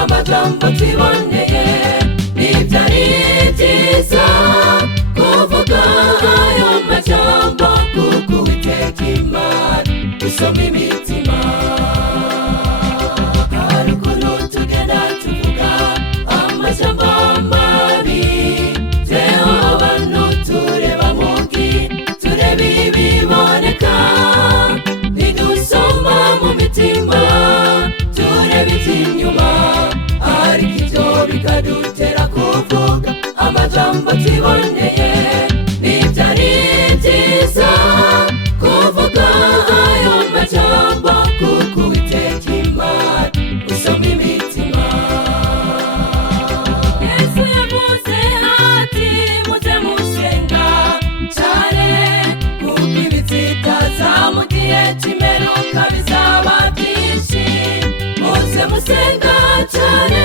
Amajambo tuboneye n'ibyari byiza kuvuga ayo majambo kuko Uwiteka Imana usoma imitima. Hari ukuntu tugenda tuvuga amajambo mabi, tweho abantu tureba mugi tureba ibiboneka, ntidusoma mu mitima tureba iby'inyuma, ariko ibyo bikadutera kuvuga amajambo tuboneye n'ibyari byiza kuvuga ayo majambo kuko Uwiteka Imana usoma imitima. Yesu yavuze ati muze musenga cyane kuko ibitsitaza mu gihe cy'imperuka bizaba byinshi. Muze musenga cyane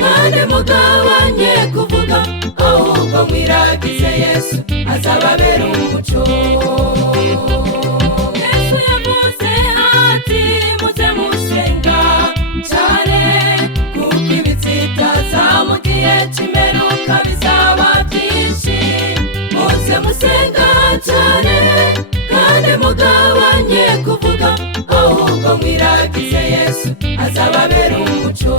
kandi mugabanye kuvuga, ahubwo mwiragize Yesu azababera umucyo. Yesu yavuze ati muze musenga cyane kuko ibitsitaza mu gihe cy'imperuka bizaba byinshi. Muze musenga cyane kandi mugabanye kuvuga, ahubwo mwiragize Yesu azababera umucyo.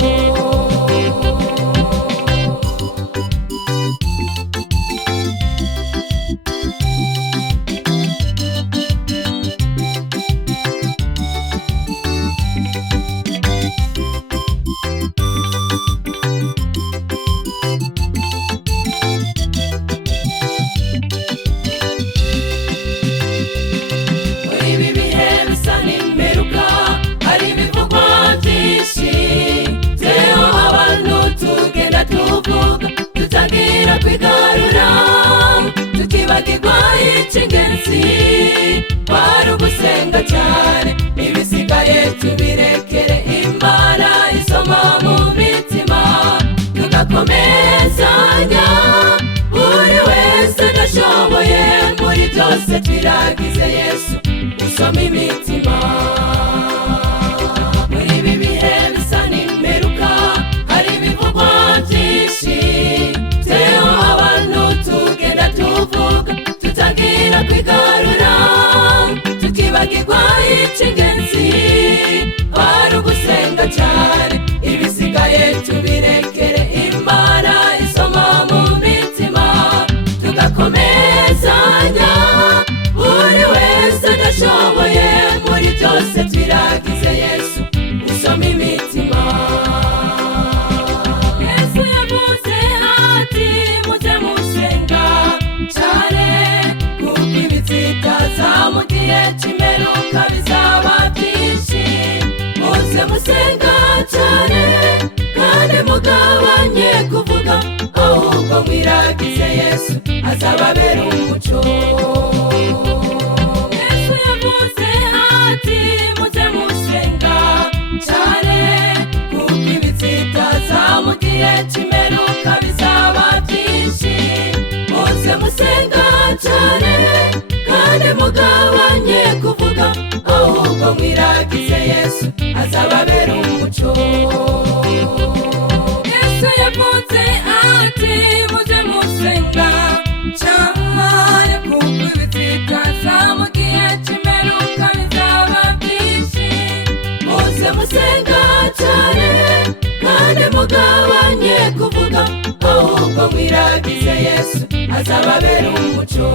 Muri ibi bihe bisa n'imperuka hari ibivugwa byinshi, tweho abantu tugenda tuvuga tutagira kwigarura, tukibagirwa icy'ingenzi kwari ugusenga cyane. Ibisigaye tubirekere Imana isoma mu mitima, tugakomezanya buri wese adashoboye muri byose twiragize Yesu usoma imitima. Muri ibi bihe bisa n'imperuka hari ibivugwa byinshi, tweho abantu tugenda tuvuga tutagira kwigarura, tukibagirwa icy'ingenzi kwari ugusenga cyane. Ibisigaye tubirekere Imana isoma mu mitima, tugakomezanya buri wese adashoboye muri byose twiragize Yesu usoma imitima. Yesu yavuze ati muze musenga cyane kuko ibitsitaza mu gihe cy'imperuka bizaba byinshi. Muze musenga cyane kandi mugabanye kuvuga, ahubwo mwiragize Yesu azababera umucyo. Yesu yavuze ati muze musenga cyane kuko ibitsitaza mu gihe cy'imperuka bizaba byinshi. Muze musenga cyane kandi mugabanye kuvuga, ahubwo mwiragize Yesu azababera umucyo. Yesu yavuze ati muze musenga cyane kuko ibitsitaza mu gihe cy'imperuka bizaba byinshi. Muze musenga cyane kandi mugabanye kuvuga, ahubwo mwiragize Yesu azababera umucyo.